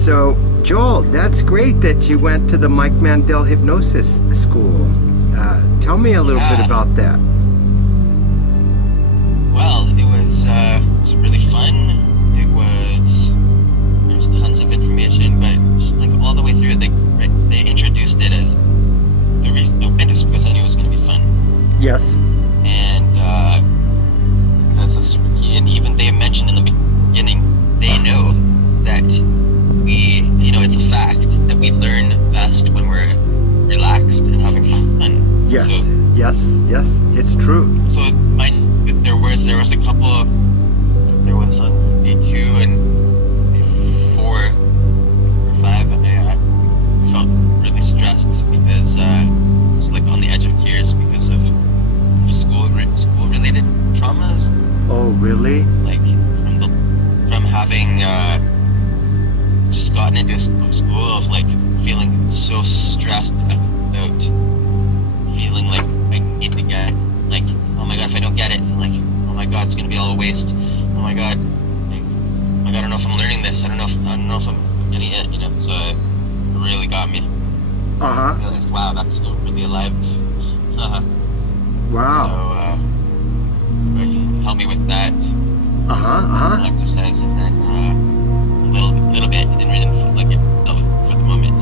So, Joel, that's great that you went to the Mike Mandel Hypnosis School. Tell me a little bit about that. Well, it was really fun. There's tons of information, but just like all the way through, they introduced it as the reason I went is because I knew it was going to be fun. Yes. And because it's super key, and even they mentioned in the beginning, they know that it's a fact that we learn best when we're relaxed and having fun. Yes, so, yes, it's true. So there was a couple. There was on day 2 and day 4 or 5. I felt really stressed because I was like on the edge of tears because of school-related traumas. Oh, really? Like from having just gotten into school of like feeling so stressed about feeling like I need to get like, oh my god, if I don't get it, like, oh my god, it's gonna be all a waste. Oh my god, I don't know if I'm learning this. I don't know if I'm getting it. So it really got me. I realized, wow, that's still really alive. Wow. So it helped me with that. Exercise, and then a little bit. It didn't really feel like it for the moment.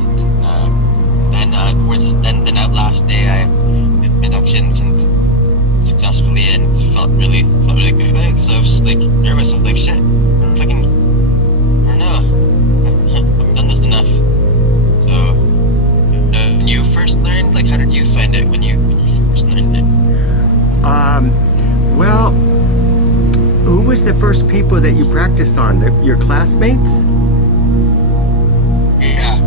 And then that last day, I did inductions and successfully, and felt really good about it because I was like nervous. I was like, shit, I don't know. I haven't done this enough. So when you first learned, like, how did you find it when you first learned it? Well, who was the first people that you practiced on? Your classmates? Yeah.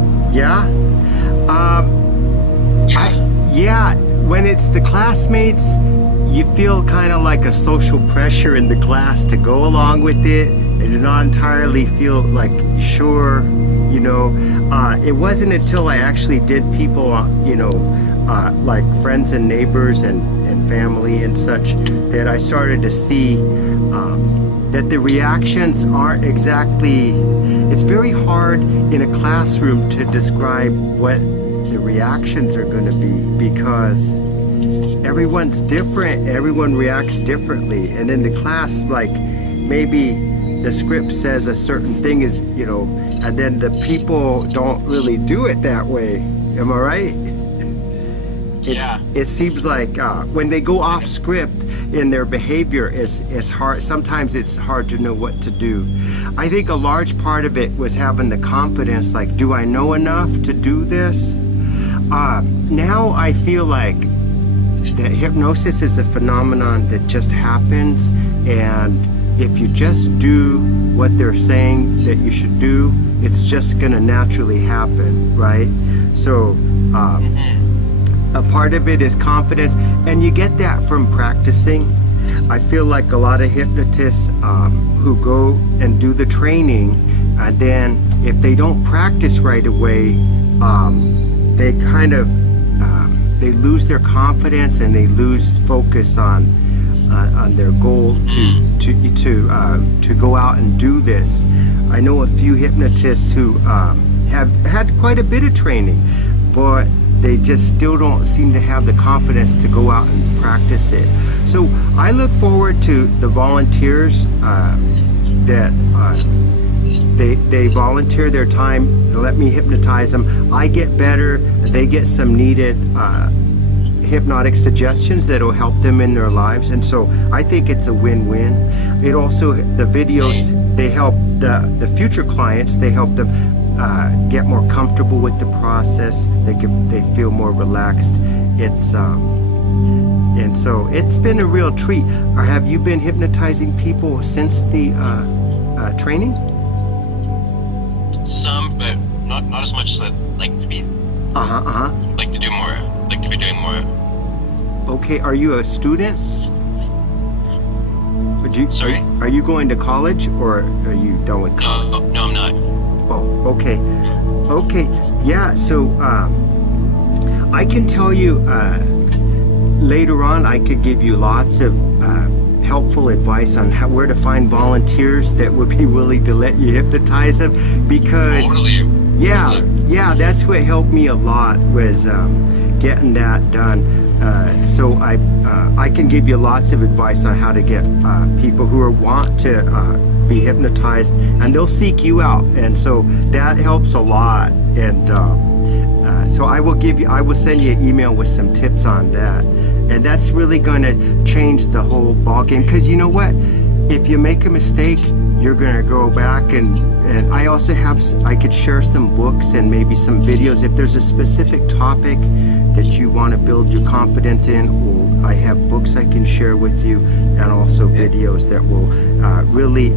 Yeah? When it's the classmates, you feel kind of like a social pressure in the class to go along with it, and you not entirely feel like sure, it wasn't until I actually did people, like friends and neighbors and family and such, that I started to see that the reactions aren't exactly, it's very hard in a classroom to describe what the reactions are going to be, because everyone's different, everyone reacts differently. And in the class, like, maybe the script says a certain thing is, and then the people don't really do it that way. Am I right? It seems like when they go off script in their behavior, it's hard. Sometimes it's hard to know what to do. I think a large part of it was having the confidence, like, do I know enough to do this? Now I feel like that hypnosis is a phenomenon that just happens, and if you just do what they're saying that you should do, it's just gonna naturally happen, right? So a part of it is confidence, and you get that from practicing. I feel like a lot of hypnotists who go and do the training, and then if they don't practice right away, they kind of they lose their confidence, and they lose focus on their goal to go out and do this. I know a few hypnotists who have had quite a bit of training, but they just still don't seem to have the confidence to go out and practice it. So I look forward to the volunteers that they volunteer their time to let me hypnotize them. I get better, they get some needed hypnotic suggestions that will help them in their lives, and so I think it's a win-win. It also, the videos, they help the future clients, they help them get more comfortable with the process. They feel more relaxed. It's and so it's been a real treat. Or have you been hypnotizing people since the training? Some, but not as much as I'd like to be. Like to do more. Like to be doing more. Okay, are you a student? Sorry? Are you going to college, or are you done with college? No, I'm not. Oh, okay. Yeah, so I can tell you later on, I could give you lots of helpful advice on where to find volunteers that would be willing to let you hypnotize them, because Totally. yeah, that's what helped me a lot, was getting that done. So I can give you lots of advice on how to get people who want to be hypnotized, and they'll seek you out, and so that helps a lot. And so I will send you an email with some tips on that, and that's really going to change the whole ball game. Because you know what, if you make a mistake, you're going to go back, and I also I could share some books and maybe some videos if there's a specific topic that you want to build your confidence in, or I have books I can share with you, and also videos that will really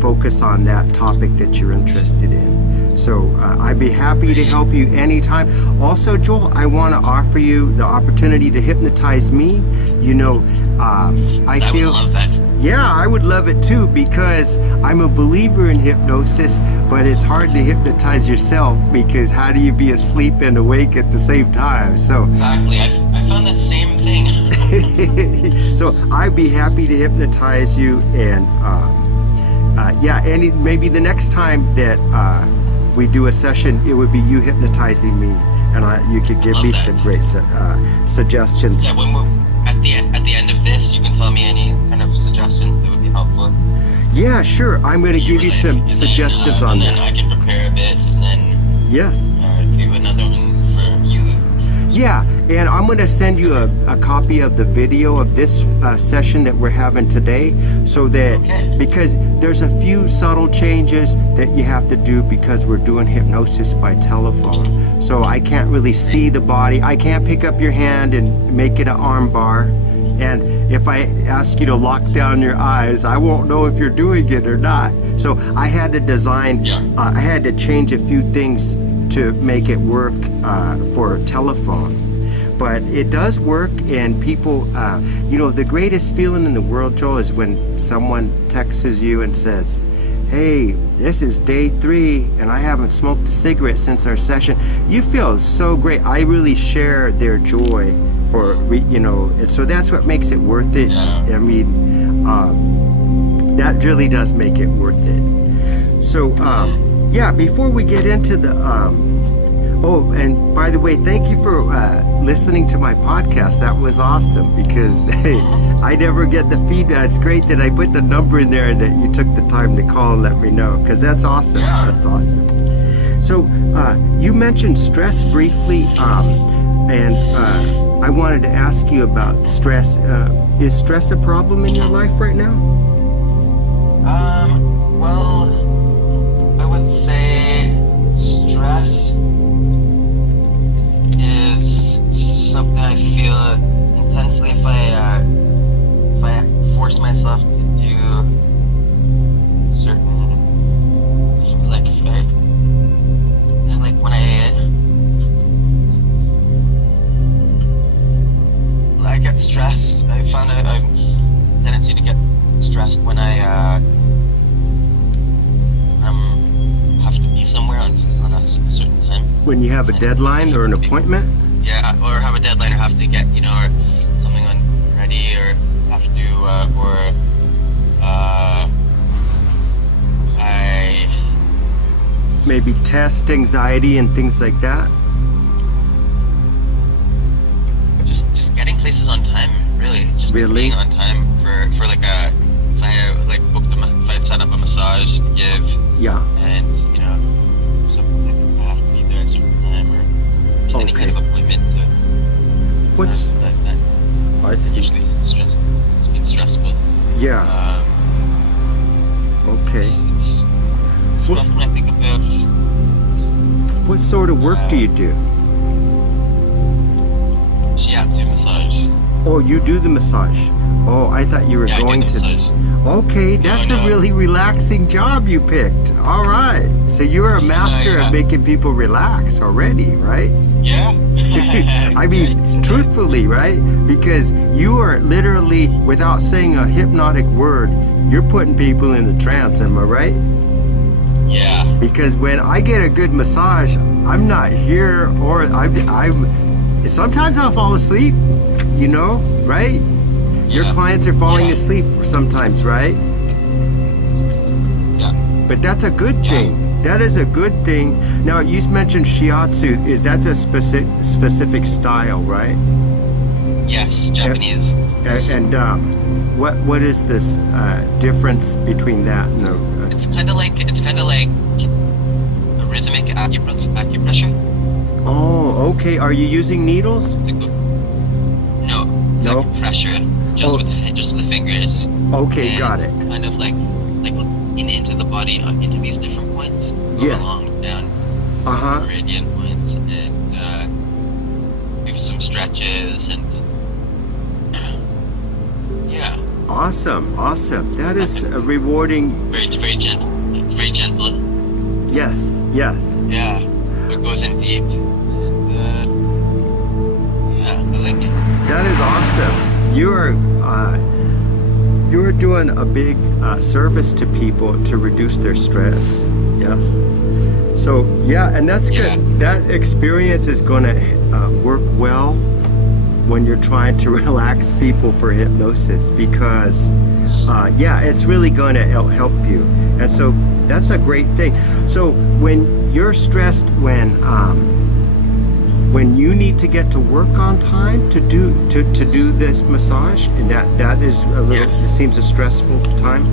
focus on that topic that you're interested in. So I'd be happy to help you anytime. Also, Joel, I want to offer you the opportunity to hypnotize me. You know, I feel... would love that. Yeah, I would love it too, because I'm a believer in hypnosis, but it's hard to hypnotize yourself, because how do you be asleep and awake at the same time? So Exactly. I found that same thing. so I'd be happy to hypnotize you, and and maybe the next time that we do a session, it would be you hypnotizing me, and you could give me some great suggestions. Yeah, when we're at the end of this, you can tell me any kind of suggestions that would be helpful. Yeah, sure. I'm going to give you some suggestions on that. And then I can prepare a bit, and then Yes. do another one for you. Yeah, and I'm going to send you a copy of the video of this session that we're having today, so that because there's a few subtle changes that you have to do, because we're doing hypnosis by telephone. So I can't really see the body. I can't pick up your hand and make it an arm bar. And if I ask you to lock down your eyes, I won't know if you're doing it or not. So I had to design, I had to change a few things to make it work for telephone. But it does work, and people, the greatest feeling in the world, Joel, is when someone texts you and says, hey, this is day 3 and I haven't smoked a cigarette since our session. You feel so great. I really share their joy and so that's what makes it worth it. I mean, that really does make it worth it. So, before we get into the, and by the way, thank you for listening to my podcast. That was awesome, because I never get the feedback. It's great that I put the number in there and that you took the time to call and let me know, because that's awesome. Yeah. That's awesome. So you mentioned stress briefly, and I wanted to ask you about stress. Is stress a problem in your life right now? Well, I would say stress is something I feel intensely if I force myself to do certain, like when I get stressed. I found a tendency to get stressed when I have to be somewhere on a certain time. When you have a deadline or an appointment? Yeah, or have a deadline, or have to get, or something ready, or have to, I Maybe test anxiety and things like that? just getting places on time, really. Just Really? being on time for like if I had set up a massage to give, Yeah. and something like I have to be there at a certain time, or just any kind of appointment to. What's... that I see. usually it's been stressful. Yeah. Okay. It's stressful when I think about. What sort of work do you do? Shiatsu massage. Oh, you do the massage. Oh, I thought you were Yeah, going I do the to. massage. Okay, that's a no. really relaxing job you picked. All right. So you're a master yeah. of making people relax already, right? Yeah. I mean, truthfully, right? Because you are literally, without saying a hypnotic word, you're putting people in a trance, am I right? Yeah. Because when I get a good massage, I'm not here, or I'm sometimes I'll fall asleep, right? Your Yeah. clients are falling Yeah. asleep sometimes, right? Yeah. But that's a good Yeah. thing. That is a good thing. Now, you mentioned shiatsu. That's a specific style, right? Yes, Japanese. And what is this difference between that and It's kind of like a rhythmic acupressure. Oh, okay. Are you using needles? No, it's No? acupressure. Just Oh. just with the fingers. Okay, And got it. Kind of like into the body, into these different points. Go Yes. along down Uh-huh. meridian points, and do some stretches, and yeah, Awesome, awesome. That is a rewarding. it's very gentle. It's very gentle. Yes, yes. Yeah, it goes in deep. And, yeah, I like it. That is awesome. You're doing a big service to people to reduce their stress. Yes. So yeah, and that's good. Yeah. That experience is going to work well when you're trying to relax people for hypnosis, because yeah, it's really going to help you. And so that's a great thing. So when you're stressed, when you need to get to work on time to do this massage, and that is a little, Yeah. it seems a stressful time.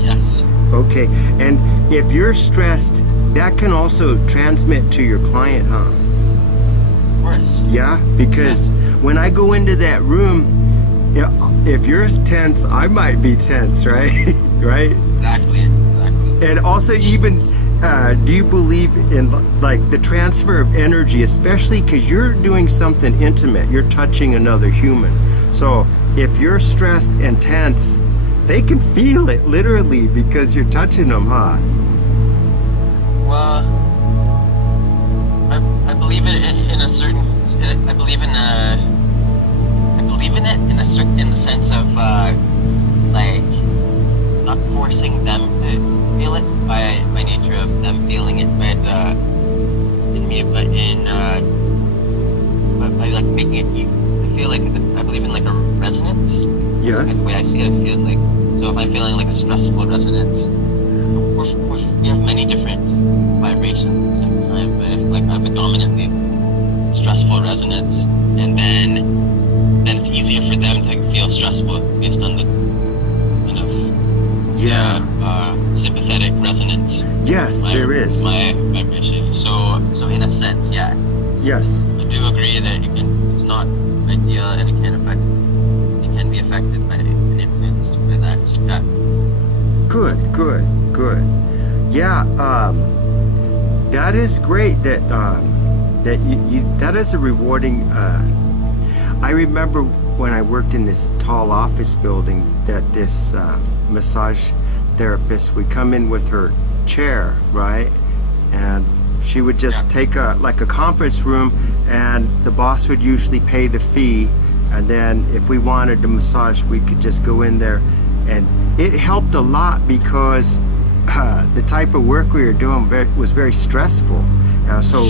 Yes. Okay, and if you're stressed, that can also transmit to your client, huh? Of course. Yeah, because when I go into that room, if you're tense, I might be tense, right? Right? Exactly. And also, even do you believe in like the transfer of energy, especially because you're doing something intimate, you're touching another human. So if you're stressed and tense, they can feel it literally because you're touching them, huh? Well, I believe it in a certain. I believe in it in the sense of like not forcing them to feel it by nature of them feeling it, but in me, but by like making it. I feel like I believe in like a resonance. Yes. That's the way I see it. I feel like, so if I'm feeling like a stressful resonance, we have many different vibrations at the same time, but if like I have a dominantly stressful resonance, and then it's easier for them to feel stressful based on the kind of sympathetic resonance. Yes, there is. My vibration. So in a sense, yeah. Yes. I do agree that it's not ideal, and it can be affected by and influenced by that. Yeah. Good. Yeah, that is great. That that is a rewarding. I remember when I worked in this tall office building that this massage therapist would come in with her chair, right, and she would just take a conference room, and the boss would usually pay the fee, and then if we wanted to massage, we could just go in there, and it helped a lot because the type of work we were doing was very stressful. So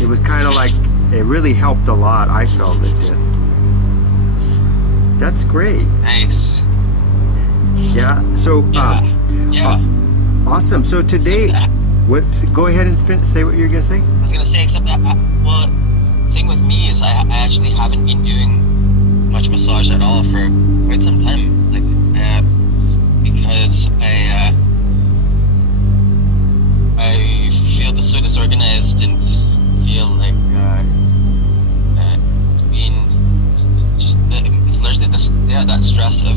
it was kind of like, it really helped a lot. I felt it did. That's great. Nice. Yeah. So awesome. So today, go ahead and say what you're gonna say. I was gonna say, except that, well, the thing with me is I actually haven't been doing much massage at all for quite some time, like because I feel so disorganized and feel like it's been just it's largely that stress of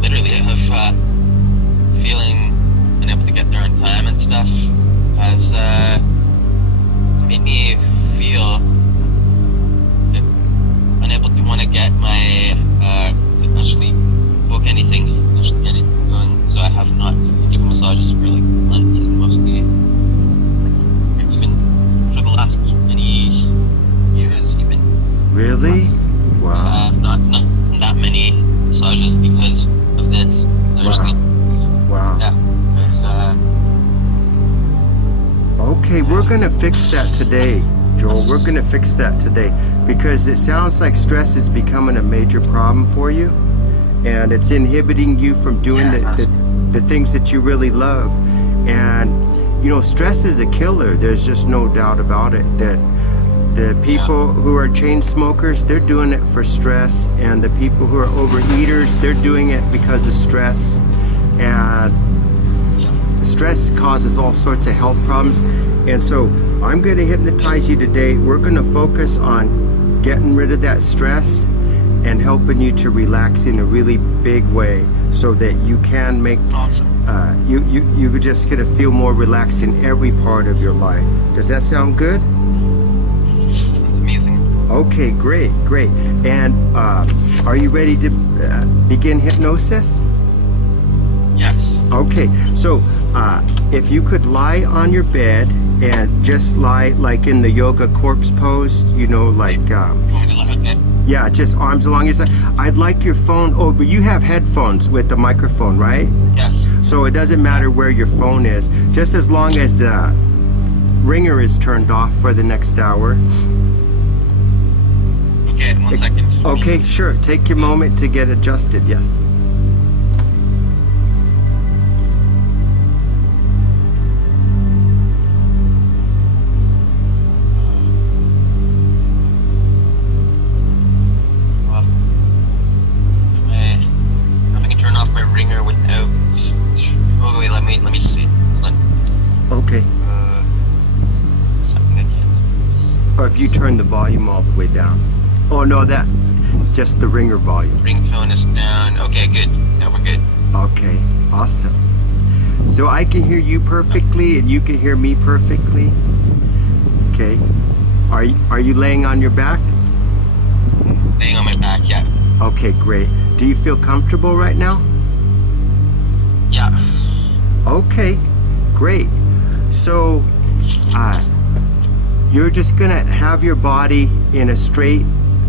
literally feeling unable to get there on time and stuff has made me feel unable to want to get my actually anything going. So I have not given massages for like months, and mostly like, even for the last many years even. Really? Last, Wow. not that many massages because of this. Largely. Wow. Yeah. Because, Okay, we're gonna fix that today. Joel. We're going to fix that today because it sounds like stress is becoming a major problem for you, and it's inhibiting you from doing the things that you really love. And you know, stress is a killer. There's just no doubt about it that the people who are chain smokers, they're doing it for stress, and the people who are overeaters, they're doing it because of stress. And stress causes all sorts of health problems. And so I'm going to hypnotize you today. We're going to focus on getting rid of that stress and helping you to relax in a really big way so that you can make you're just going to feel more relaxed in every part of your life. Does that sound good? That's amazing. Okay, great. And are you ready to begin hypnosis? Yes. Okay, so if you could lie on your bed and just lie like in the yoga corpse pose, you know, like You want me to let it? yeah, just arms along your side. I'd like your phone. Oh, but you have headphones with the microphone, right? Yes. So it doesn't matter where your phone is, just as long as the ringer is turned off for the next hour. Okay, 1 second. Okay, sure. Take your moment to get adjusted. Yes. If I can turn off my ringer without. Oh wait, let me just see. Hold on. Okay. Something again. Or if you turn the volume all the way down. Oh no, that just the ringer volume. Ringtone is down. Okay, good. Now we're good. Okay, awesome. So I can hear you perfectly and you can hear me perfectly. Okay. Are you laying on your back? Laying on my back, yeah. Okay, great. Do you feel comfortable right now? Yeah. Okay, great. So you're just gonna have your body in a straight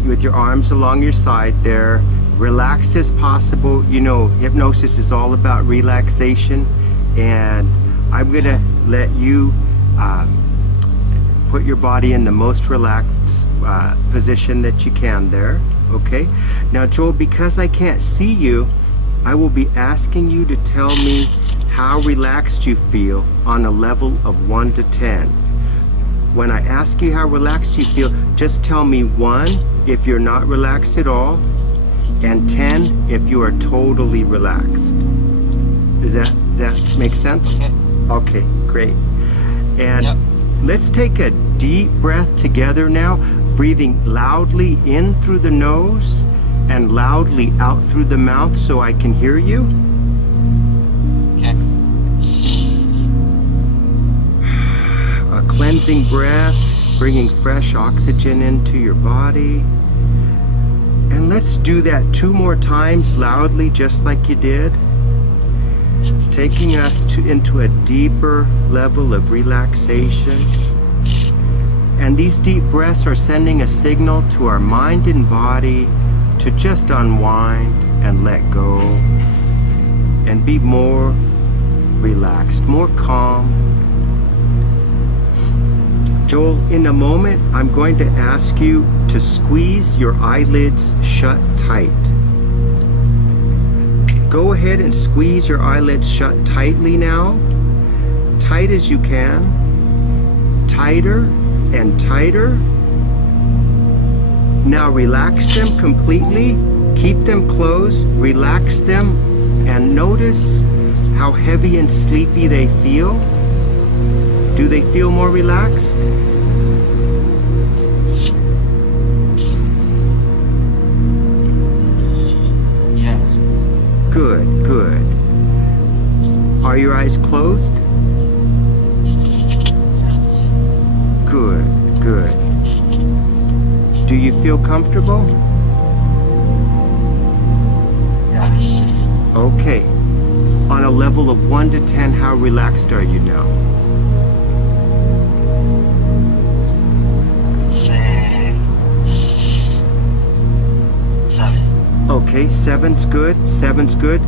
with your arms along your side there, relaxed as possible. You know, hypnosis is all about relaxation, and I'm gonna let you put your body in the most relaxed position that you can there. Okay. Now, Joel, because I can't see you, I will be asking you to tell me how relaxed you feel on a level of 1 to 10. When I ask you how relaxed you feel, just tell me 1 if you're not relaxed at all, and 10 if you are totally relaxed. Does that make sense? Okay. Okay, great. And let's take a deep breath together now, breathing loudly in through the nose and loudly out through the mouth so I can hear you. Okay. A cleansing breath, bringing fresh oxygen into your body. And let's do that 2 more times loudly, just like you did, taking us into a deeper level of relaxation. And these deep breaths are sending a signal to our mind and body to just unwind and let go and be more relaxed, more calm. Joel, in a moment, I'm going to ask you to squeeze your eyelids shut tight. Go ahead and squeeze your eyelids shut tightly now, tight as you can, tighter and tighter. Now relax them completely, keep them closed, relax them, and notice how heavy and sleepy they feel. Do they feel more relaxed? Yeah. Good. Are your eyes closed? Yes. Good. Do you feel comfortable? Yes. Okay. On a level of 1 to 10, how relaxed are you now? Say 7. Okay, 7's good.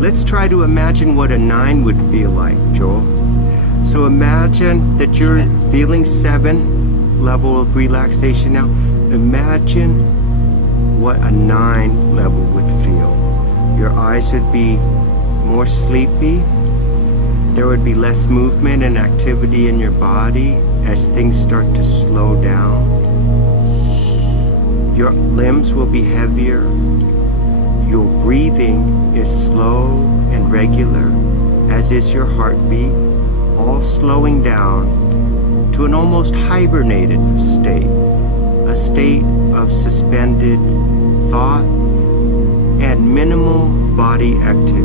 Let's try to imagine what a 9 would feel like, Joel. So imagine that you're feeling 7 level of relaxation now. Imagine what a 9 level would feel. Your eyes would be more sleepy. There would be less movement and activity in your body as things start to slow down. Your limbs will be heavier. Your breathing is slow and regular, as is your heartbeat, all slowing down to an almost hibernated state, a state of suspended thought and minimal body activity.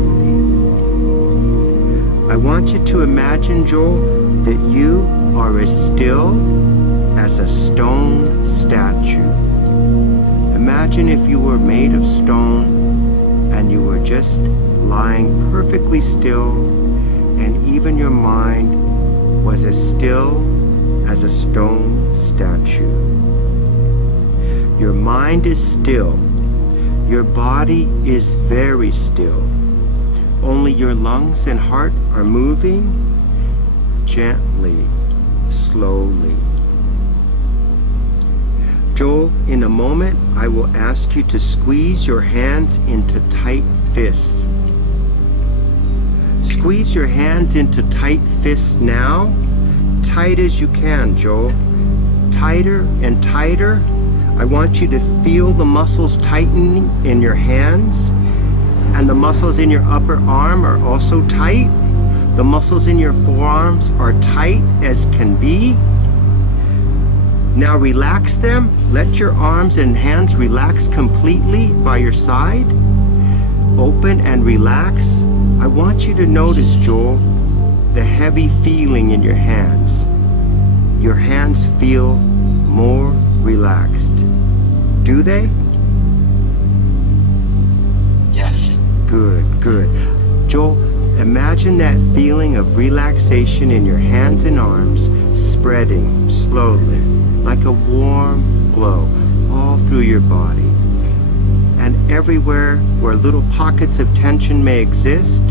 I want you to imagine, Joel, that you are as still as a stone statue. Imagine if you were made of stone and you were just lying perfectly still, and even your mind was as still as a stone statue. Your mind is still. Your body is very still. Only your lungs and heart are moving gently, slowly. Joel, in a moment, I will ask you to squeeze your hands into tight fists. Squeeze your hands into tight fists now. Tight as you can, Joel. Tighter and tighter. I want you to feel the muscles tightening in your hands, and the muscles in your upper arm are also tight. The muscles in your forearms are tight as can be. Now relax them. Let your arms and hands relax completely by your side. Open and relax. I want you to notice, Joel, the heavy feeling in your hands. Your hands feel more relaxed. Do they? Yes. Good, good. Joel, imagine that feeling of relaxation in your hands and arms spreading slowly, like a warm glow, all through your body. And everywhere where little pockets of tension may exist,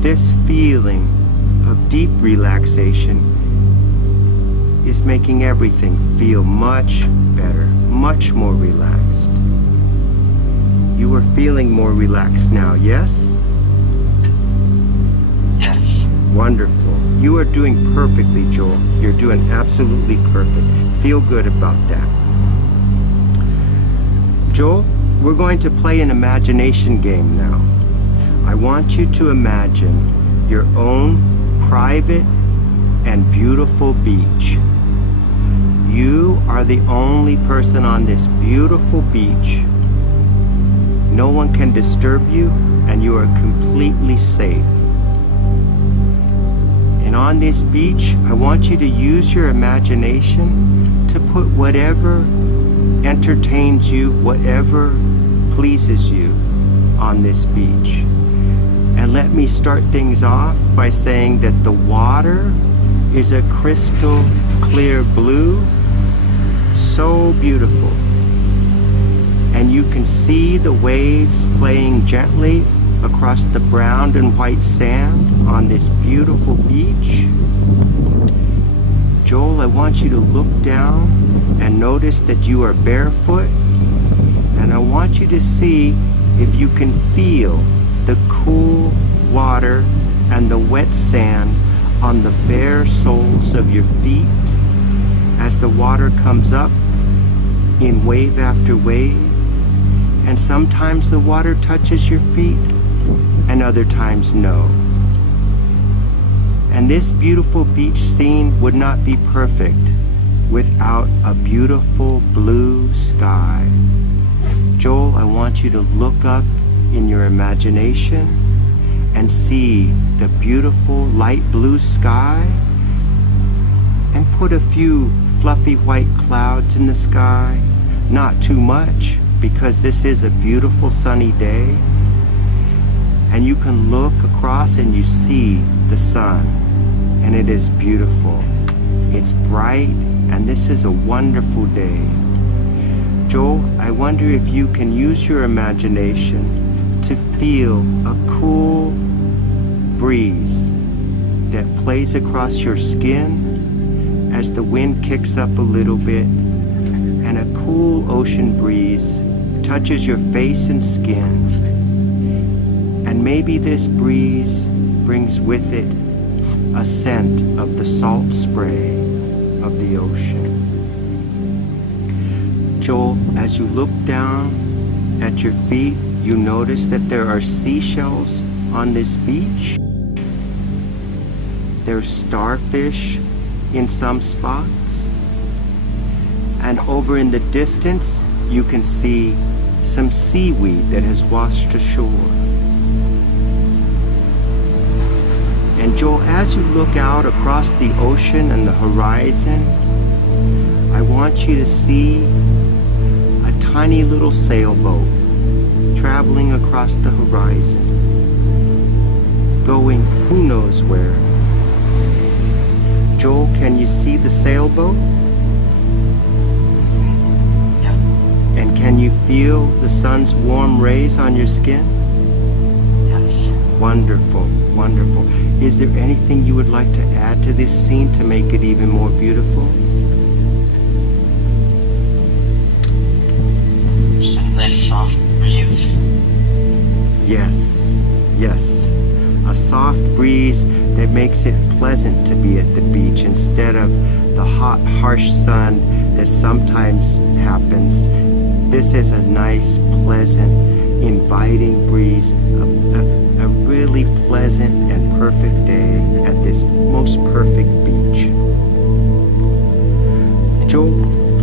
this feeling of deep relaxation is making everything feel much better, much more relaxed. You are feeling more relaxed now, yes? Yes. Wonderful. You are doing perfectly, Joel. You're doing absolutely perfect. Feel good about that. Joel, we're going to play an imagination game now. I want you to imagine your own private and beautiful beach. You are the only person on this beautiful beach. No one can disturb you, and you are completely safe. And on this beach, I want you to use your imagination to put whatever entertains you, whatever pleases you on this beach. And let me start things off by saying that the water is a crystal clear blue, so beautiful. And you can see the waves playing gently across the brown and white sand on this beautiful beach. Joel, I want you to look down and notice that you are barefoot. And I want you to see if you can feel the cool water and the wet sand on the bare soles of your feet as the water comes up in wave after wave. And sometimes the water touches your feet and other times no. And this beautiful beach scene would not be perfect without a beautiful blue sky. Joel, I want you to look up in your imagination and see the beautiful light blue sky, and put a few fluffy white clouds in the sky. Not too much, because this is a beautiful sunny day. And you can look across and you see the sun, and it is beautiful. It's bright, and this is a wonderful day. Joel, I wonder if you can use your imagination to feel a cool breeze that plays across your skin as the wind kicks up a little bit and a cool ocean breeze touches your face and skin. And maybe this breeze brings with it a scent of the salt spray of the ocean. Joel, as you look down at your feet, you notice that there are seashells on this beach. There's starfish in some spots. And over in the distance, you can see some seaweed that has washed ashore. And Joel, as you look out across the ocean and the horizon, I want you to see a tiny little sailboat traveling across the horizon, going who knows where. Joel, can you see the sailboat? Yeah. And can you feel the sun's warm rays on your skin? Yes. Wonderful, wonderful. Is there anything you would like to add to this scene to make it even more beautiful? Just a nice soft breeze. Yes, yes. A soft breeze that makes it pleasant to be at the beach instead of the hot, harsh sun that sometimes happens. This is a nice, pleasant, inviting breeze, a really pleasant and perfect day at this most perfect beach. Joel,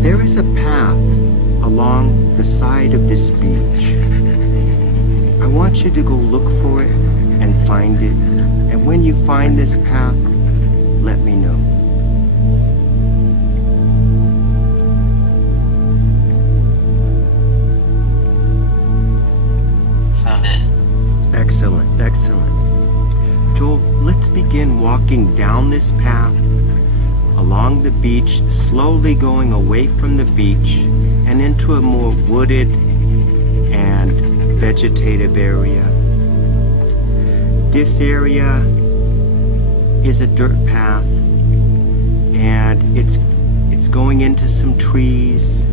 there is a path along the side of this beach. I want you to go look for it and find it. And when you find this path, let me know. Found it. Excellent, excellent. Joel, let's begin walking down this path along the beach, slowly going away from the beach and into a more wooded and vegetative area. This area is a dirt path, and it's going into some trees.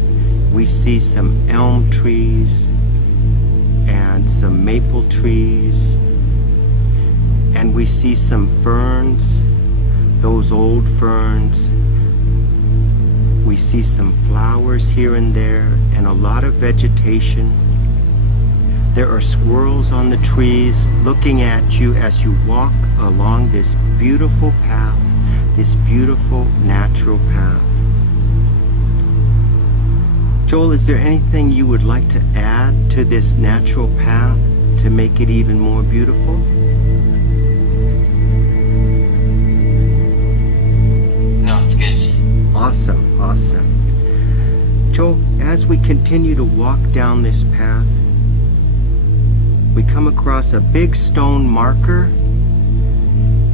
We see some elm trees and some maple trees, and we see some ferns, those old ferns. We see some flowers here and there and a lot of vegetation. There are squirrels on the trees looking at you as you walk along this beautiful path, this beautiful natural path. Joel, is there anything you would like to add to this natural path to make it even more beautiful? No, it's good. Awesome, awesome. Joel, as we continue to walk down this path, we come across a big stone marker,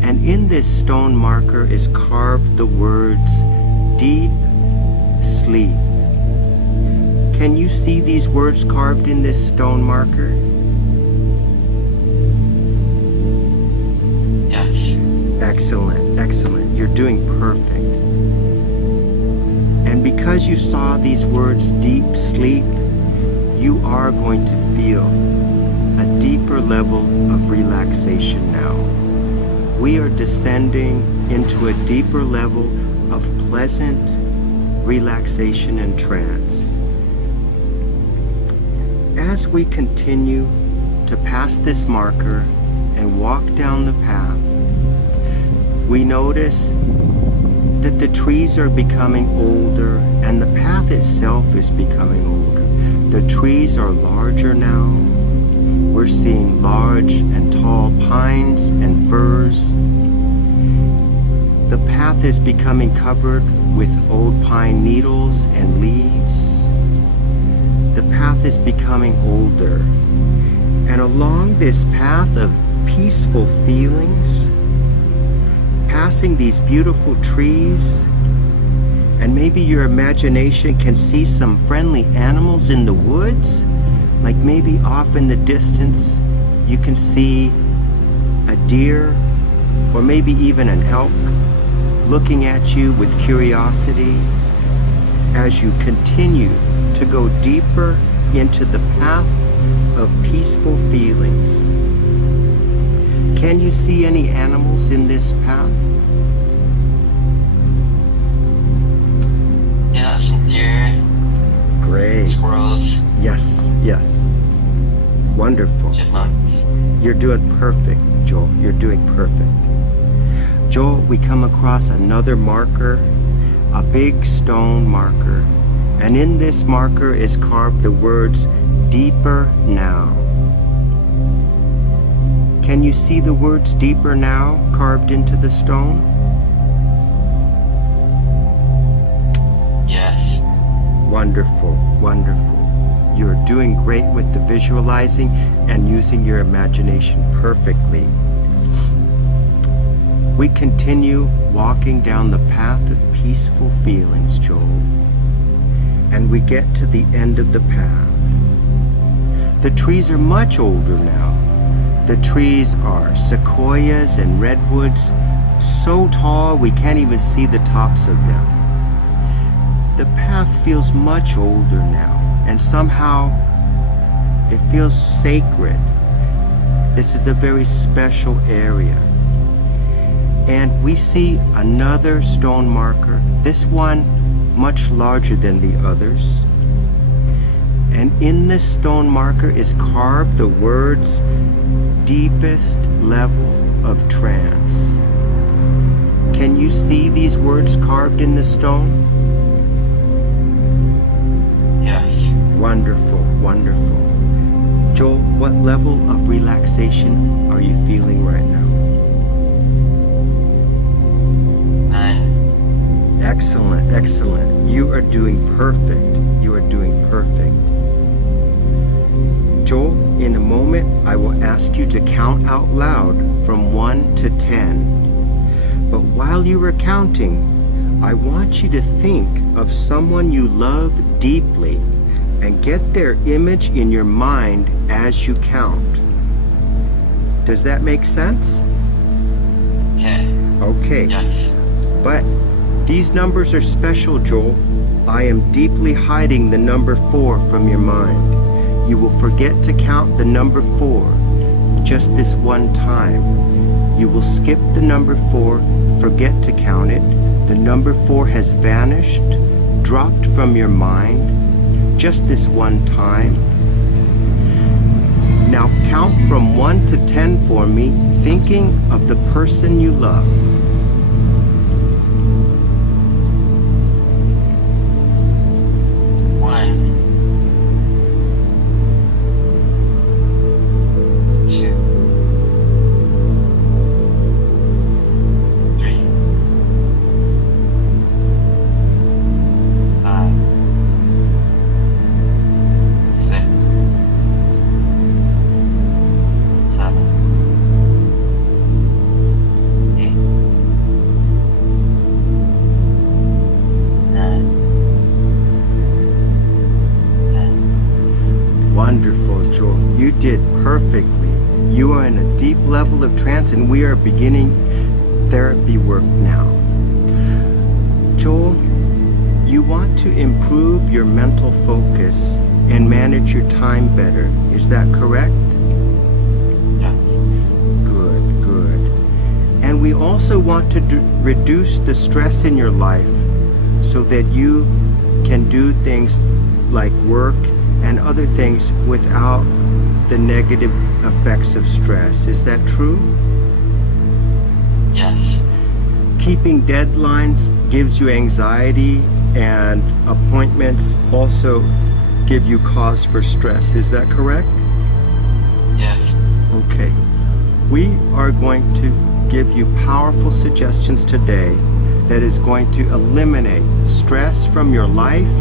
and in this stone marker is carved the words, "Deep Sleep." Can you see these words carved in this stone marker? Yes. Excellent, excellent. You're doing perfect. And because you saw these words, deep sleep, you are going to feel a deeper level of relaxation now. We are descending into a deeper level of pleasant relaxation and trance. As we continue to pass this marker and walk down the path, we notice that the trees are becoming older and the path itself is becoming older. The trees are larger now. We're seeing large and tall pines and firs. The path is becoming covered with old pine needles and leaves. The path is becoming older. And along this path of peaceful feelings, passing these beautiful trees, and maybe your imagination can see some friendly animals in the woods, like maybe off in the distance you can see a deer or maybe even an elk. looking at you with curiosity as you continue to go deeper into the path of peaceful feelings. Can you see any animals in this path? Yeah, some deer, Great. squirrels, Yes, yes. Wonderful. chipmunks. You're doing perfect, Joel. You're doing perfect. Joel, we come across another marker, a big stone marker. And in this marker is carved the words, "Deeper Now." Can you see the words "Deeper Now" carved into the stone? Yes. Wonderful, wonderful. You're doing great with the visualizing and using your imagination perfectly. We continue walking down the path of peaceful feelings, Joel, and we get to the end of the path. The trees are much older now. The trees are sequoias and redwoods, so tall we can't even see the tops of them. The path feels much older now, and somehow it feels sacred. This is a very special area. And we see another stone marker, this one much larger than the others. And in this stone marker is carved the words, "Deepest Level of Trance." Can you see these words carved in the stone? Yes. Wonderful, wonderful. Joel, what level of relaxation are you feeling right now? 9. Excellent, excellent. You are doing perfect. You are doing perfect. Joel, in a moment, I will ask you to count out loud from 1 to 10. But while you are counting, I want you to think of someone you love deeply and get their image in your mind as you count. Does that make sense? Okay. Okay. Yes. But these numbers are special, Joel. I am deeply hiding the number 4 from your mind. You will forget to count the number 4 just this one time. You will skip the number 4, forget to count it. The number 4 has vanished, dropped from your mind just this one time. Now count from 1 to 10 for me, thinking of the person you love. 1, 2, 3, 5, 6, 7, 8, 9, 10. Wonderful, Joel. You did perfectly. You are in a deep level of trance, and we are beginning therapy work now. Joel, you want to improve your mental focus and manage your time better. Is that correct? Yes. Good, good. And we also want to reduce the stress in your life so that you can do things like work and other things without the negative effects of stress. Is that true? Yes. Keeping deadlines gives you anxiety, and appointments also give you cause for stress. Is that correct? Yes. Okay. We are going to give you powerful suggestions today that is going to eliminate stress from your life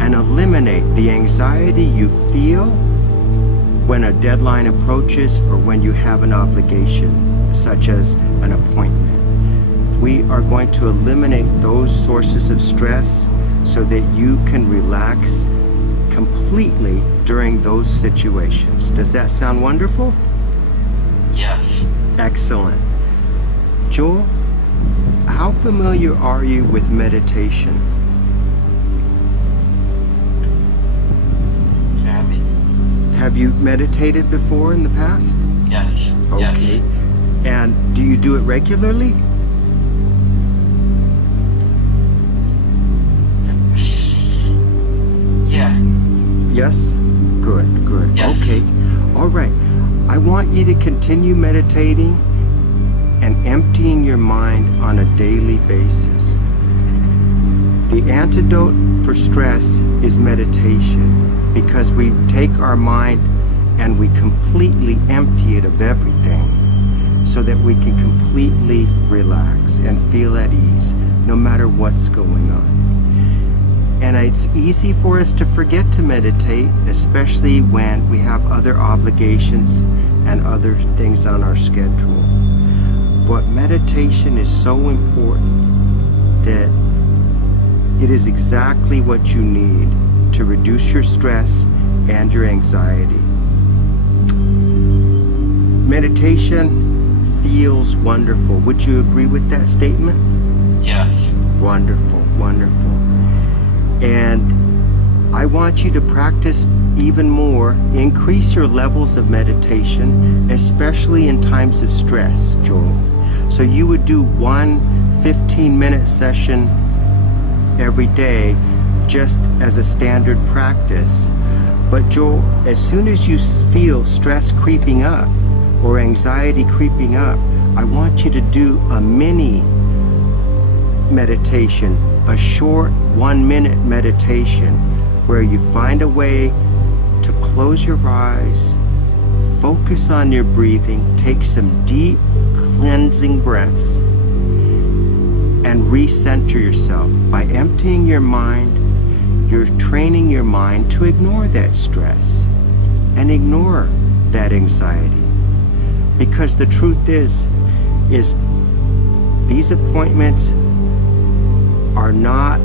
and eliminate the anxiety you feel when a deadline approaches or when you have an obligation, such as an appointment. We are going to eliminate those sources of stress so that you can relax completely during those situations. Does that sound wonderful? Yes. Excellent. Joel, how familiar are you with meditation? Fairly. Have you meditated before in the past? Yes. Okay. Yes. And do you do it regularly? Yeah. Yes? Good, good. Yes. Okay. All right. I want you to continue meditating and emptying your mind on a daily basis. The antidote for stress is meditation, because we take our mind and we completely empty it of everything so that we can completely relax and feel at ease no matter what's going on. And it's easy for us to forget to meditate, especially when we have other obligations and other things on our schedule. But meditation is so important that it is exactly what you need to reduce your stress and your anxiety. Meditation feels wonderful. Would you agree with that statement? Yes. Wonderful, wonderful. And I want you to practice even more, increase your levels of meditation, especially in times of stress, Joel. So you would do one 15-minute session every day just as a standard practice. But Joel, as soon as you feel stress creeping up or anxiety creeping up, I want you to do a mini meditation, a short 1-minute meditation where you find a way to close your eyes, focus on your breathing, take some deep cleansing breaths, and recenter yourself. By emptying your mind, you're training your mind to ignore that stress and ignore that anxiety. Because the truth is these appointments are not,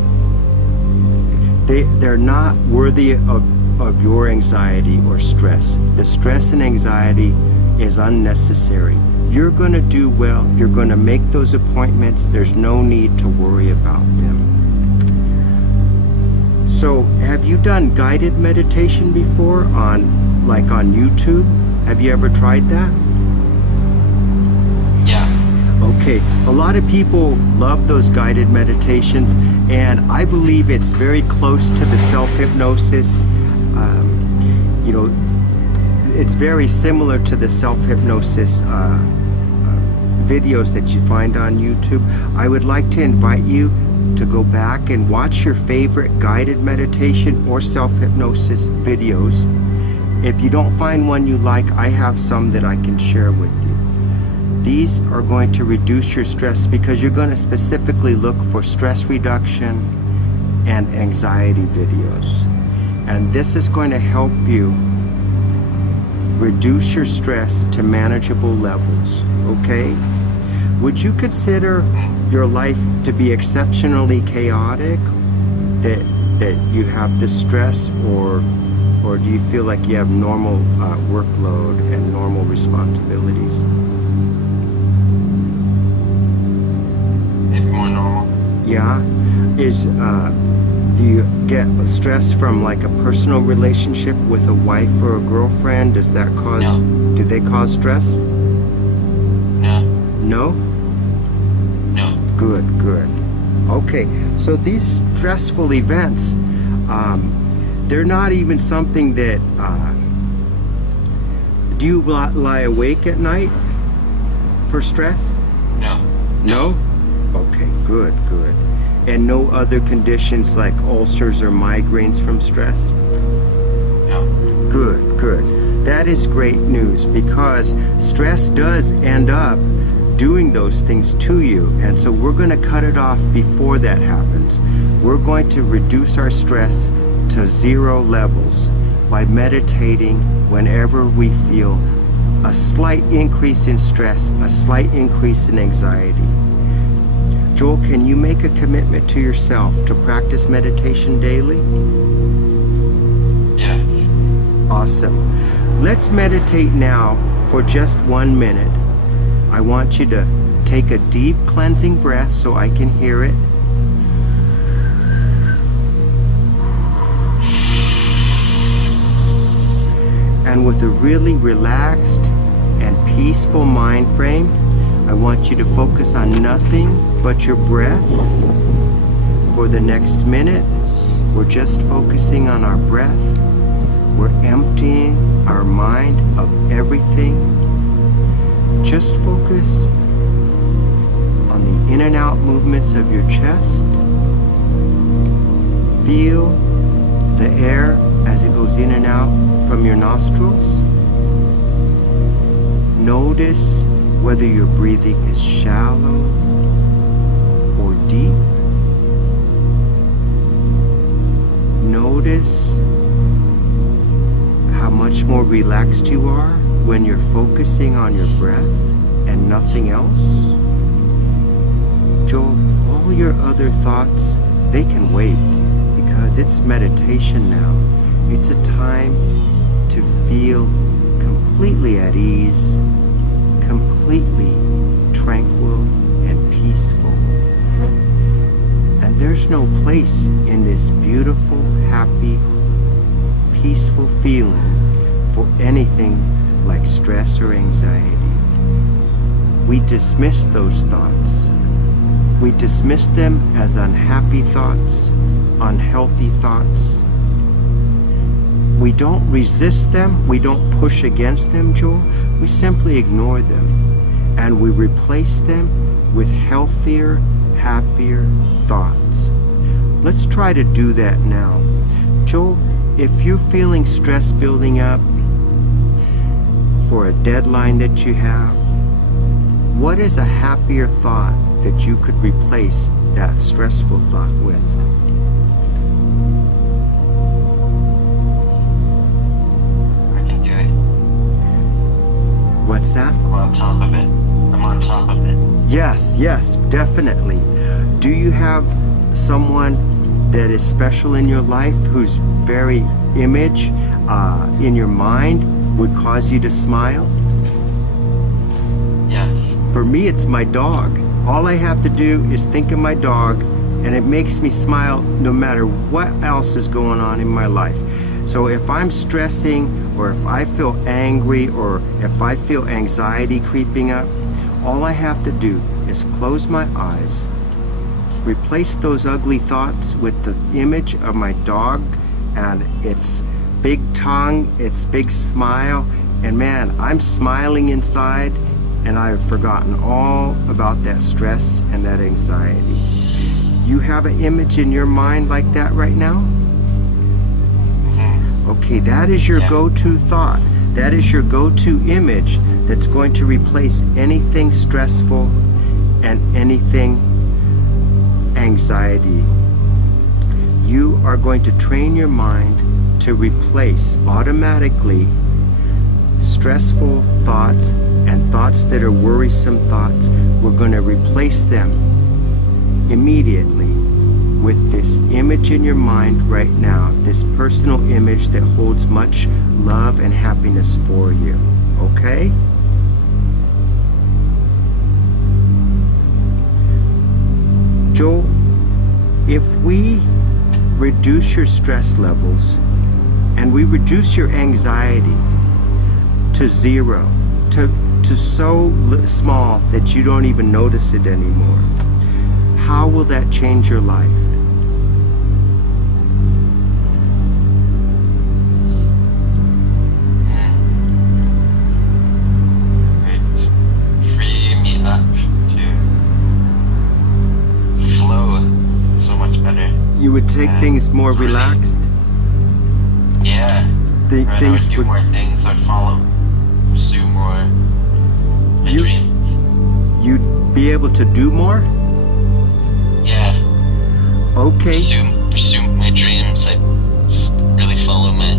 they're not worthy of your anxiety or stress. The stress and anxiety is unnecessary. You're going to do well. You're going to make those appointments. There's no need to worry about them. So, have you done guided meditation before on YouTube? Have you ever tried that? Yeah. Okay, a lot of people love those guided meditations, and I believe it's very close to the self-hypnosis. It's very similar to the self-hypnosis videos that you find on YouTube. I would like to invite you to go back and watch your favorite guided meditation or self-hypnosis videos. If you don't find one you like, I have some that I can share with you. These are going to reduce your stress because you're going to specifically look for stress reduction and anxiety videos. And this is going to help you reduce your stress to manageable levels, okay? Would you consider your life to be exceptionally chaotic, that you have this stress, or do you feel like you have normal workload and normal responsibilities? Maybe more normal. Yeah? Do you get stress from like a personal relationship with a wife or a girlfriend? Does that cause, No. do they cause stress? No. No? No. Good, good. Okay, so these stressful events, they're not even something that, do you lie awake at night for stress? No. No? Okay, good, good. And no other conditions like ulcers or migraines from stress? No. Good, good. That is great news, because stress does end up doing those things to you. And so we're going to cut it off before that happens. We're going to reduce our stress to 0 levels by meditating whenever we feel a slight increase in stress, a slight increase in anxiety. Joel, can you make a commitment to yourself to practice meditation daily? Yes. Awesome. Let's meditate now for just 1 minute. I want you to Take a deep cleansing breath so I can hear it. And with a really relaxed and peaceful mind frame, I want you to focus on nothing but your breath. For the next minute, we're just focusing on our breath. We're emptying our mind of everything. Just focus on the in and out movements of your chest. Feel the air as it goes in and out from your nostrils. Notice whether your breathing is shallow or deep. Notice how much more relaxed you are when you're focusing on your breath and nothing else. Joel, all your other thoughts, they can wait because it's meditation now. It's a time to feel completely at ease, completely tranquil and peaceful. And there's no place in this beautiful, happy, peaceful feeling for anything like stress or anxiety. We dismiss those thoughts. We dismiss them as unhappy thoughts, unhealthy thoughts. We don't resist them. We don't push against them, Joel. We simply ignore them. And we replace them with healthier, happier thoughts. Let's try to do that now. Joel, if you're feeling stress building up for a deadline that you have, what is a happier thought that you could replace that stressful thought with? I can do it. What's that? I'm on top of it. I'm on top of it. Yes, definitely. Do you have someone that is special in your life whose very image in your mind would cause you to smile? Yes. For me, it's my dog. All I have to do is think of my dog, and it makes me smile no matter what else is going on in my life. So if I'm stressing, or if I feel angry, or if I feel anxiety creeping up, all I have to do is close my eyes, replace those ugly thoughts with the image of my dog and its big tongue, its big smile, and man, I'm smiling inside, and I've forgotten all about that stress and that anxiety. You have an image in your mind like that right now? Okay, that is your go-to thought. That is your go-to image that's going to replace anything stressful and anything anxiety. You are going to train your mind to replace automatically stressful thoughts and thoughts that are worrisome thoughts. We're going to replace them immediately with this image in your mind right now, this personal image that holds much love and happiness for you. Okay? Joel, if we reduce your stress levels and we reduce your anxiety to zero, to so small that you don't even notice it anymore, how will that change your life? It free me up to flow so much better. You would take things more relaxed? Yeah. I Things would do would more things. I'd pursue more my dreams. You'd be able to do more? Yeah. Okay. Pursue my dreams. I'd really follow my.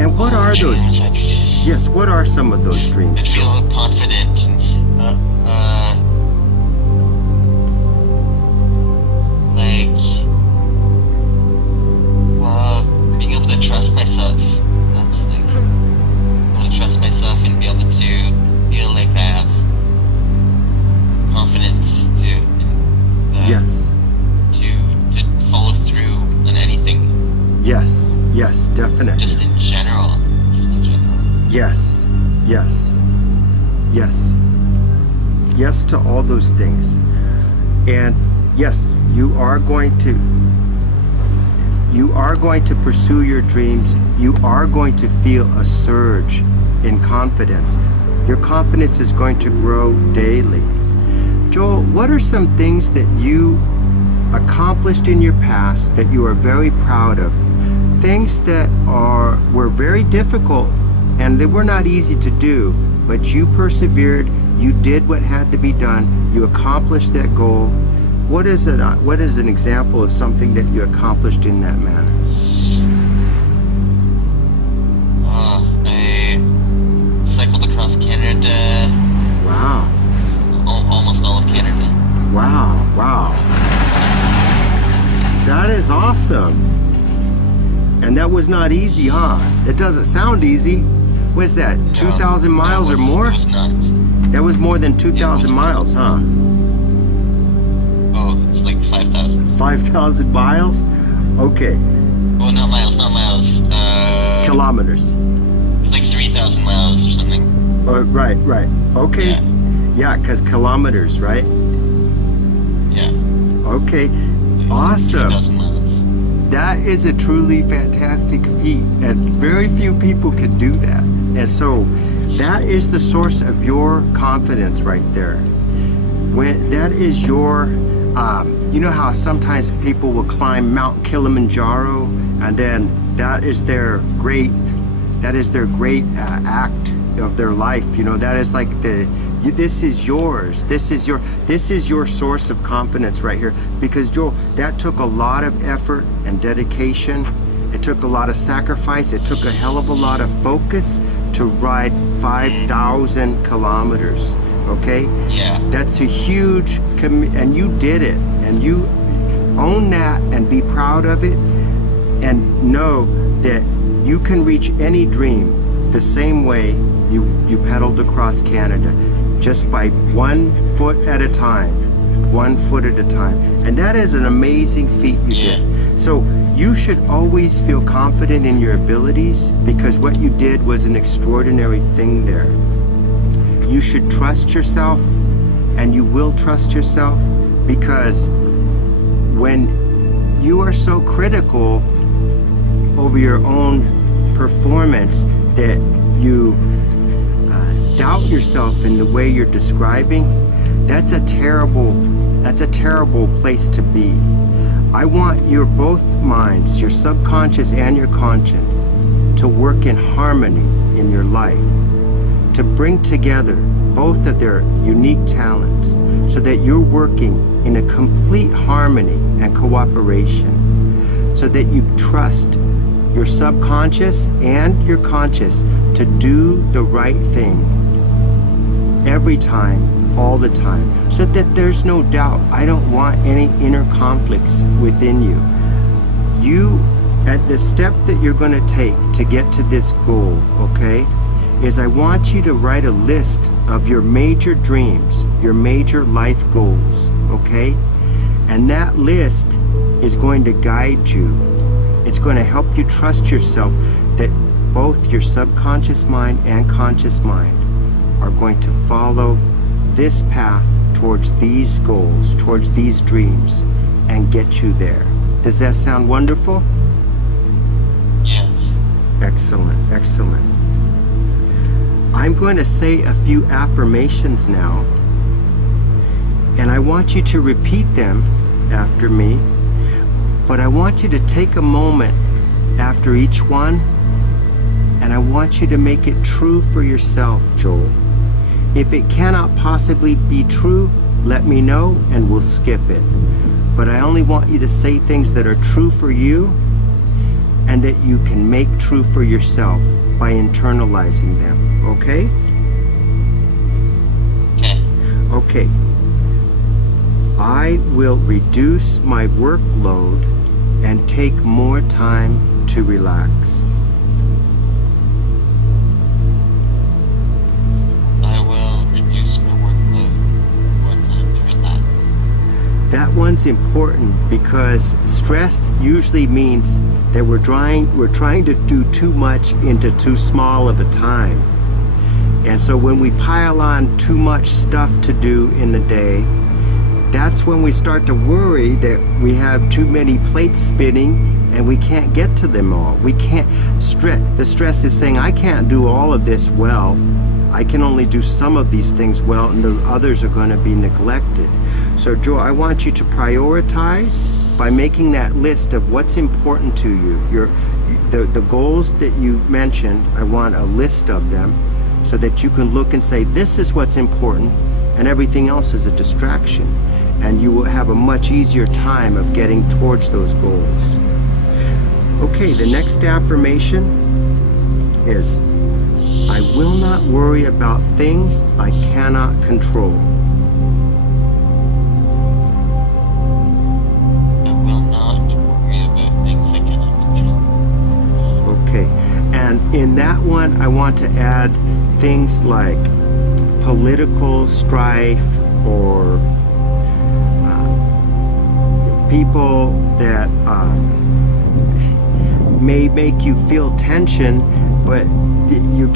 And what are those? dreams. Yes, what are some of those dreams? I'd feel confident and being able to trust myself. That's like, I want to trust myself and be able to feel like I have Yes. to follow through on anything. Yes. Yes, definitely. Just in general. Yes. Yes. Yes. Yes to all those things. And yes, you are going to pursue your dreams. You are going to feel a surge in confidence. Your confidence is going to grow daily. Joel, what are some things that you accomplished in your past that you are very proud of? Things that were very difficult and they were not easy to do, but you persevered, you did what had to be done, you accomplished that goal. What is an example of something that you accomplished in that manner? I cycled across Canada. Wow. Almost all of Canada. Wow. That is awesome. And that was not easy, huh? It doesn't sound easy. What is that, 2,000 miles or more? It was not. That was more than 2,000 miles, huh? Oh, it's like 5,000. 5,000 miles? Okay. Oh, not miles. Kilometers. It's like 3,000 miles or something. Right. Okay. Yeah, because kilometers, right? Yeah. Okay. Awesome. 3,000 miles. That is a truly fantastic feat, and very few people can do that. And so that is the source of your confidence right there. When that is your, you know how sometimes people will climb Mount Kilimanjaro, and then that is their great act of their life. You know, that is like this is yours. This is your source of confidence right here. Because Joel, that took a lot of effort and dedication. It took a lot of sacrifice. It took a hell of a lot of focus to ride 5,000 kilometers. Okay? Yeah. That's a huge and you did it. And you own that and be proud of it. And know that you can reach any dream the same way you pedaled across Canada, just by 1 foot at a time. And that is an amazing feat you did. So you should always feel confident in your abilities, because what you did was an extraordinary thing there. You should trust yourself, and you will trust yourself, because when you are so critical over your own performance that you doubt yourself in the way you're describing, that's a terrible place to be. I want your both minds, your subconscious and your conscience, to work in harmony in your life, to bring together both of their unique talents so that you're working in a complete harmony and cooperation, so that you trust your subconscious and your conscious to do the right thing every time, all the time, so that there's no doubt. I don't want any inner conflicts within you. At the step that you're going to take to get to this goal, okay, is I want you to write a list of your major dreams, your major life goals, okay? And that list is going to guide you. It's going to help you trust yourself that both your subconscious mind and conscious mind are going to follow this path towards these goals, towards these dreams, and get you there. Does that sound wonderful? Yes. Excellent. I'm going to say a few affirmations now, and I want you to repeat them after me, but I want you to take a moment after each one, and I want you to make it true for yourself, Joel. If it cannot possibly be true, let me know and we'll skip it. But I only want you to say things that are true for you and that you can make true for yourself by internalizing them, okay? Okay. I will reduce my workload and take more time to relax. That one's important because stress usually means that we're trying to do too much into too small of a time. And so when we pile on too much stuff to do in the day, that's when we start to worry that we have too many plates spinning and we can't get to them all. We can't the stress is saying, I can't do all of this well. I can only do some of these things well, and the others are going to be neglected. So Joe, I want you to prioritize by making that list of what's important to you. The goals that you mentioned, I want a list of them so that you can look and say, this is what's important, and everything else is a distraction. And you will have a much easier time of getting towards those goals. Okay, the next affirmation is, I will not worry about things I cannot control. I will not worry about things I cannot control. Okay, and in that one, I want to add things like political strife or people that may make you feel tension, but you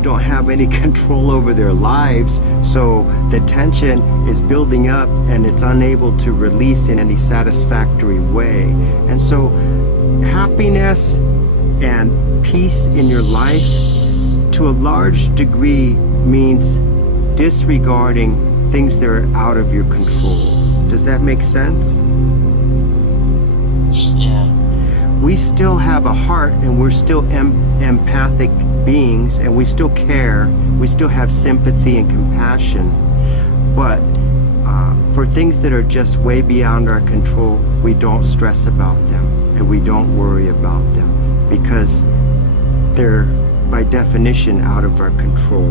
don't have any control over their lives, so the tension is building up and it's unable to release in any satisfactory way. And so happiness and peace in your life to a large degree means disregarding things that are out of your control. Does that make sense? Yeah. We still have a heart and we're still empathic beings and we still care. We still have sympathy and compassion. But for things that are just way beyond our control, we don't stress about them and we don't worry about them because they're by definition out of our control.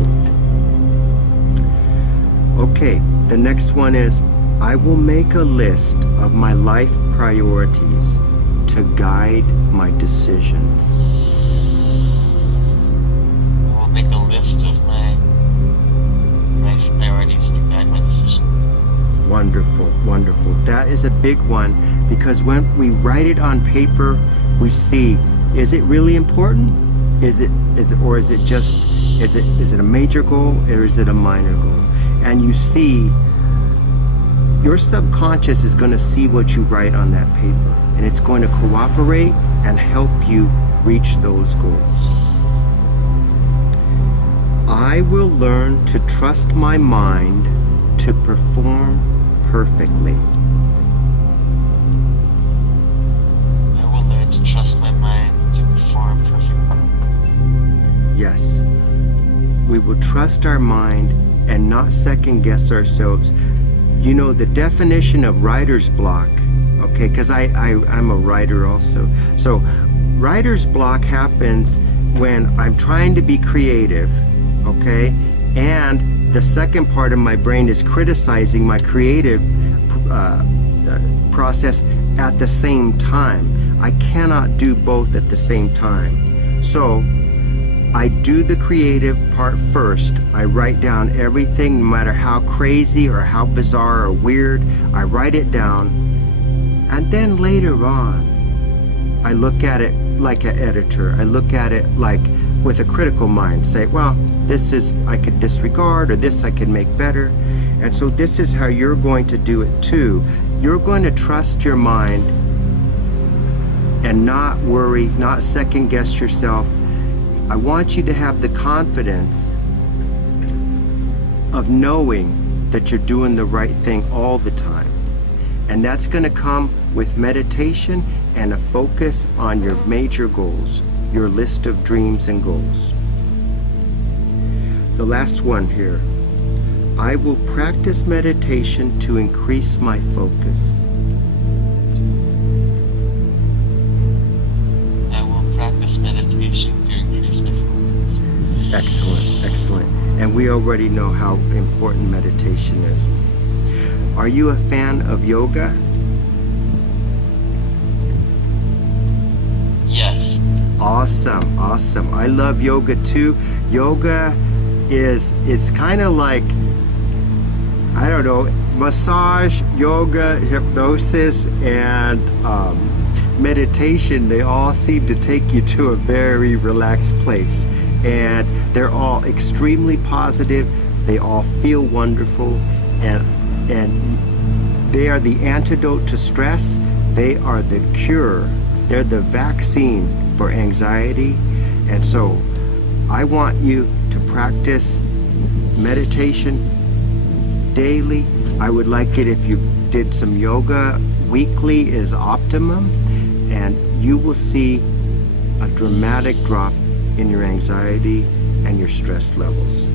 Okay, the next one is, I will make a list of my life priorities to guide my decisions. I will make a list of my life priorities to guide my decisions. Wonderful, wonderful. That is a big one because when we write it on paper, we see, is it really important? Is it a major goal or is it a minor goal? And you see, your subconscious is going to see what you write on that paper, and it's going to cooperate and help you reach those goals. I will learn to trust my mind to perform perfectly. I will learn to trust my mind to perform perfectly. Yes, we will trust our mind and not second guess ourselves. You know, the definition of writer's block, okay, because I'm a writer also. So writer's block happens when I'm trying to be creative, okay, and the second part of my brain is criticizing my creative process at the same time. I cannot do both at the same time. So I do the creative part first. I write down everything, no matter how crazy or how bizarre or weird. I write it down. And then later on, I look at it like an editor. I look at it like with a critical mind. Say, well, this is, I could disregard, or this I could make better. And so this is how you're going to do it too. You're going to trust your mind and not worry, not second guess yourself. I want you to have the confidence of knowing that you're doing the right thing all the time. And that's going to come with meditation and a focus on your major goals, your list of dreams and goals. The last one here. I will practice meditation to increase my focus. I will practice meditation to increase my focus. Excellent, excellent. And we already know how important meditation is. Are you a fan of yoga? Yes. Awesome, awesome. I love yoga too. Yoga is kind of like I don't know, massage, yoga, hypnosis, and meditation, they all seem to take you to a very relaxed place. And they're all extremely positive. They all feel wonderful. And they are the antidote to stress. They are the cure. They're the vaccine for anxiety. And so I want you to practice meditation daily. I would like it if you did some yoga weekly is optimum, and you will see a dramatic drop in your anxiety and your stress levels.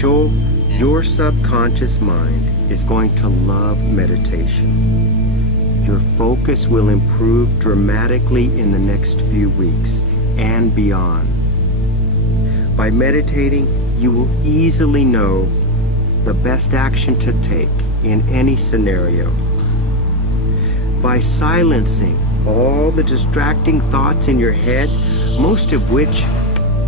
Joel, your subconscious mind is going to love meditation. Your focus will improve dramatically in the next few weeks and beyond. By meditating, you will easily know the best action to take in any scenario. By silencing all the distracting thoughts in your head, most of which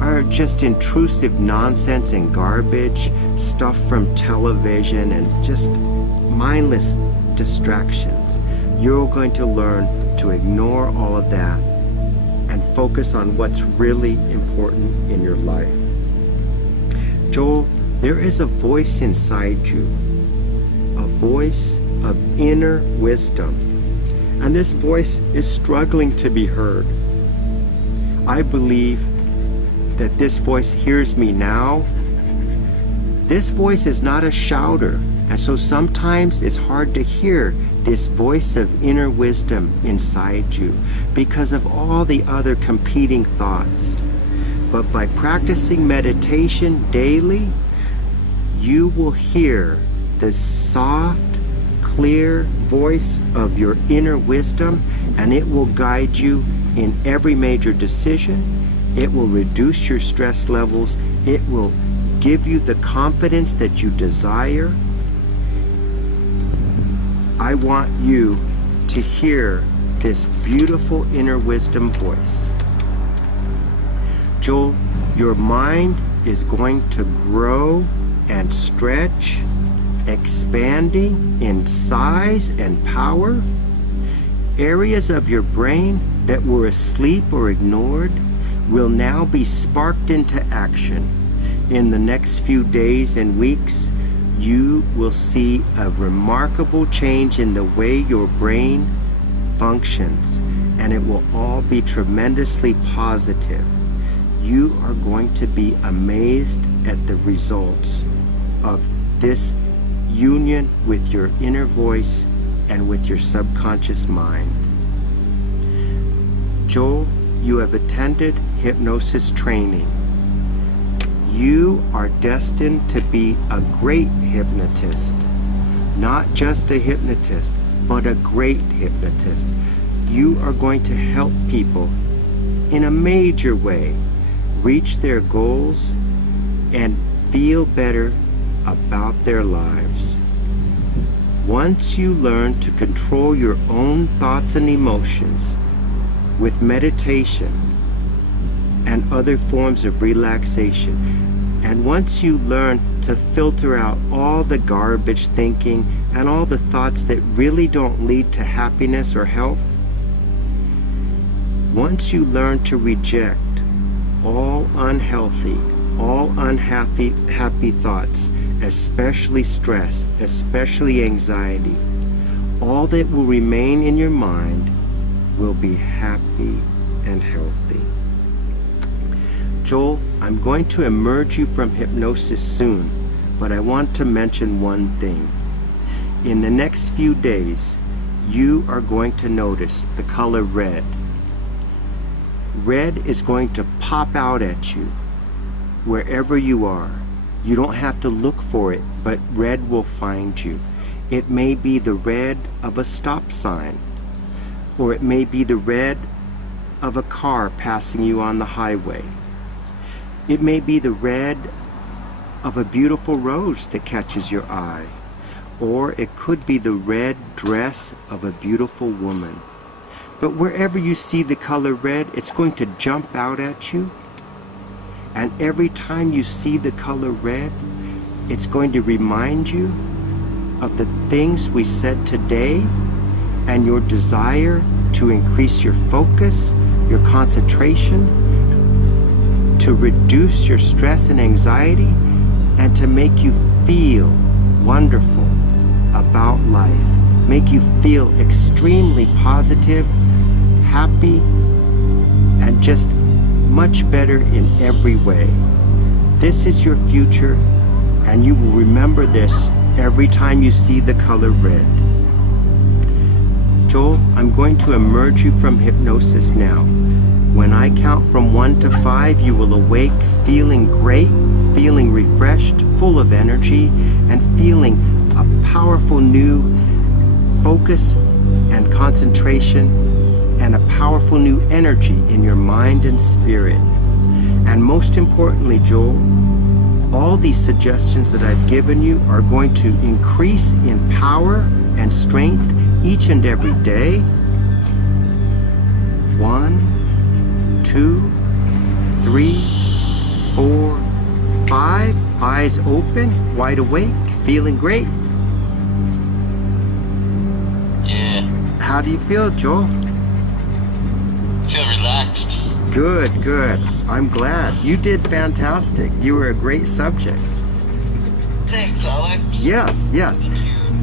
are just intrusive nonsense and garbage, stuff from television and just mindless distractions, you're going to learn to ignore all of that and focus on what's really important in your life. Joel, there is a voice inside you, a voice of inner wisdom, and this voice is struggling to be heard. I believe that this voice hears me now. This voice is not a shouter, and so sometimes it's hard to hear this voice of inner wisdom inside you because of all the other competing thoughts. But by practicing meditation daily, you will hear the soft, clear voice of your inner wisdom, and it will guide you in every major decision. It will reduce your stress levels. It will give you the confidence that you desire. I want you to hear this beautiful inner wisdom voice. Joel, your mind is going to grow and stretch, expanding in size and power. Areas of your brain that were asleep or ignored will now be sparked into action. In the next few days and weeks, you will see a remarkable change in the way your brain functions, and it will all be tremendously positive. You are going to be amazed at the results of this union with your inner voice and with your subconscious mind. Joel, you have attended hypnosis training. You are destined to be a great hypnotist. Not just a hypnotist, but a great hypnotist. You are going to help people in a major way reach their goals and feel better about their lives. Once you learn to control your own thoughts and emotions with meditation and other forms of relaxation, and once you learn to filter out all the garbage thinking and all the thoughts that really don't lead to happiness or health, once you learn to reject all unhealthy, all unhappy thoughts, especially stress, especially anxiety, all that will remain in your mind will be happy and healthy. Joel, I'm going to emerge you from hypnosis soon, but I want to mention one thing. In the next few days, you are going to notice the color red. Red is going to pop out at you wherever you are. You don't have to look for it, but red will find you. It may be the red of a stop sign, or it may be the red of a car passing you on the highway. It may be the red of a beautiful rose that catches your eye, or it could be the red dress of a beautiful woman. But wherever you see the color red, it's going to jump out at you. And every time you see the color red, It's going to remind you of the things we said today and your desire to increase your focus, your concentration, to reduce your stress and anxiety, and to make you feel wonderful about life, make you feel extremely positive, happy, and just much better in every way. This is your future, and you will remember this every time you see the color red. Joel, I'm going to emerge you from hypnosis now. When I count from 1 to 5, you will awake feeling great, feeling refreshed, full of energy, and feeling a powerful new focus and concentration and a powerful new energy in your mind and spirit. And most importantly, Joel, all these suggestions that I've given you are going to increase in power and strength each and every day. 1, 2, 3, 4, 5. Eyes open, wide awake, feeling great. Yeah. How do you feel, Joel? I feel relaxed. Good, good. I'm glad. You did fantastic. You were a great subject. Thanks, Alex. Yes, yes.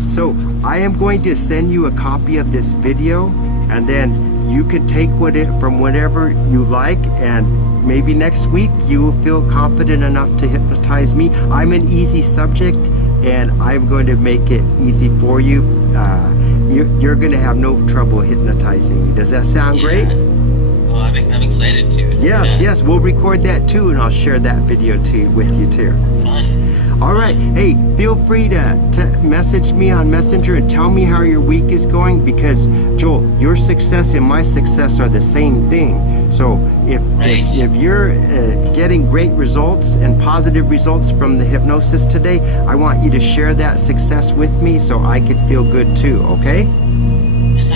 So I am going to send you a copy of this video, and then you can take from whatever you like, and maybe next week you will feel confident enough to hypnotize me. I'm an easy subject, and I'm going to make it easy for you. You're going to have no trouble hypnotizing me. Does that sound great? Well, I'm excited to. Yes, yes. We'll record that too, and I'll share that video too with you too. Fun. All right. Hey, feel free to message me on Messenger and tell me how your week is going, because Joel, your success and my success are the same thing. So if you're getting great results and positive results from the hypnosis today, I want you to share that success with me so I can feel good too. Okay?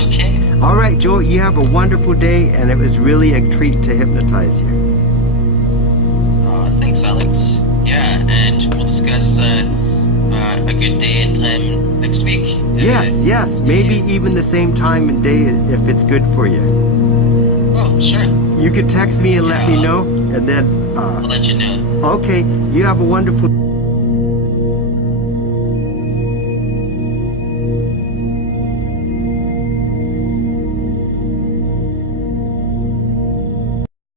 Okay. All right, Joel. You have a wonderful day, and it was really a treat to hypnotize you. Thanks, Alex. Yeah, and we'll discuss a good day and time next week. Yes, yes. Maybe even the same time and day if it's good for you. Oh, sure. You could text me and let me know, and then. I'll let you know. Okay. You have a wonderful.